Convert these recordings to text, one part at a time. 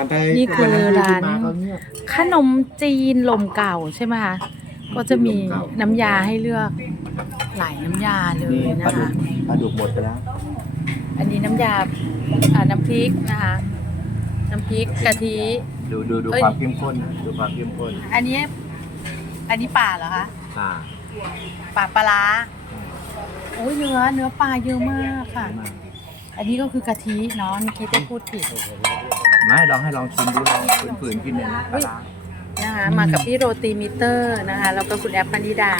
านได้นี่คือร้านมเขาเนี่ยขนมจีนลมเก่าใช่ไหมคะ ก็จะมีน้ำยาให้เลือกหลายน้ำยาเลยปลานะดุคะกปลาดุกหมดไปแล้ว อันนี้น้ำยาอ่าน้ำพริกนะคะ น้ำพริกกะทิ ดูดูดูเอ้ยความเข้มข้นนะดูความเข้มข้น อันนี้ อันนี้ป่าเหรอคะอ่าป่าปลาร้าโอ้ยเนื้อเนื้อปลาเยอะมากค่ะ อันนี้ก็คือกะทิเนาะเมื่อกี้ได้พูดผิดไม่ลองให้ลองชิมดูลองฝืนๆกินเนี่ยนะปลาร้านะคะมากับพี่โรตีมิเตอร์นะคะแล้วก็คุณแอปปนิดา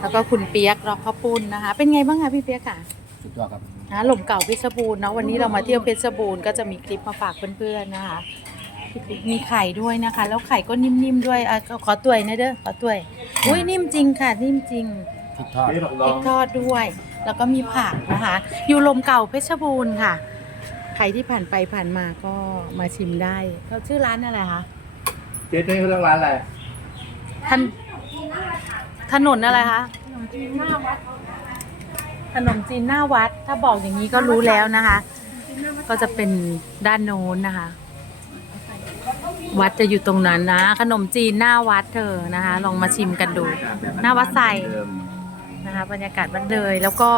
แล้วก็คุณเปียกรอกข้าวปุ้นนะคะ เป็นไงบ้างคะพี่เปียกค่ะสุดยอดครับนะหล่มเก่าเพชรบูรณ์เนาะวันนี้เรามาเที่ยวเพชรบูรณ์ก็จะมีคลิปมาฝากเพื่อนๆนะคะมีไข่ด้วยนะคะ แล้วไข่ก็นิ่มๆด้วยอะขอตัวยนะเด้อขอตัวยอุ้ยนิ่มจริงค่ะ นิ่มจริงพริกทอดพริกทอดด้วย แล้วก็มีผักนะคะ อยู่ลมเก่าเพชรบูรณ์ค่ะ ใครที่ผ่านไปผ่านมาก็มาชิมได้เขาชื่อร้านอะไรคะเจ๊เจ๊เขาเรียกร้านอะไรถนถนนอะไรคะ ขนมจีนหน้าวัด ถ้าบอกอย่างนี้ก็รู้แล้วนะคะ ก็จะเป็นด้านโน้นนะคะ วัดจะอยู่ตรงนั้นนะ ขนมจีนหน้าวัดเธอนะคะ ลองมาชิมกันดู หน้าวัดใส่เดิม นะคะบรรยากาศวัดเลยแล้วก็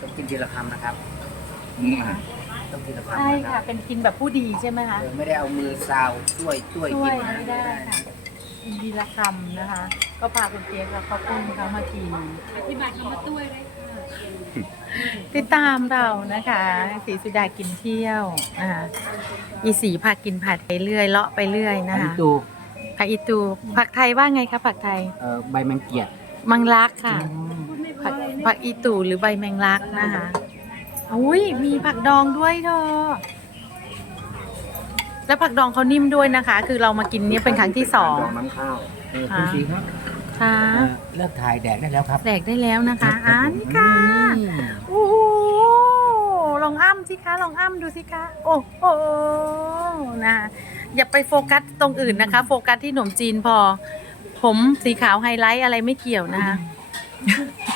ต้องกินทีละคำนะครับอืมต้องทีละคำใช่นะคค่ะรับเป็นกินแบบผู้ดีใช่ไหมคะเออไม่ได้เอามือซาวช่วยช่วยช่วกิยนไม่ได้ค่ะกินทีละคำนะคะ ก็พาคุณเปียกกับเขาปุ้นเขามากินอธิบายคำว่าตุ้ยเลยติดตามเรานะคะสีสุดากินเที่ยวนะคะอีสีพากินผัดไปเรื่อยเลาะไปเรื่อยนะอันคะนี้ตูผักอีตูผักไทยว่าไงคะผักไทย เอ่อใบแมงเกียดมังลักค่ะผัก ผักอีตูหรือใบแมงลักนะคะอุ้ยมีผักดองด้วยเธอ แล้วผักดองเขานิ่มด้วยนะคะ คือเรามากินเนี้เป็นครั้งที่สอง ดองน้ำข้าวเออค่ะคุณสีครับค่ะเอ่อเลิกถ่ายแดกได้แล้วครับ แดกได้แล้วนะคะอ่านี่ค่ะอืมโอ้โหลองอ้ำสิคะลองอ้ำดูสิคะ โอ้โหนะคะอย่าไปโฟกัสตรงอื่นนะคะ โฟกัสที่ขนมจีนพอ ผมสีขาวไฮไลท์อะไรไม่เกี่ยวนะคะ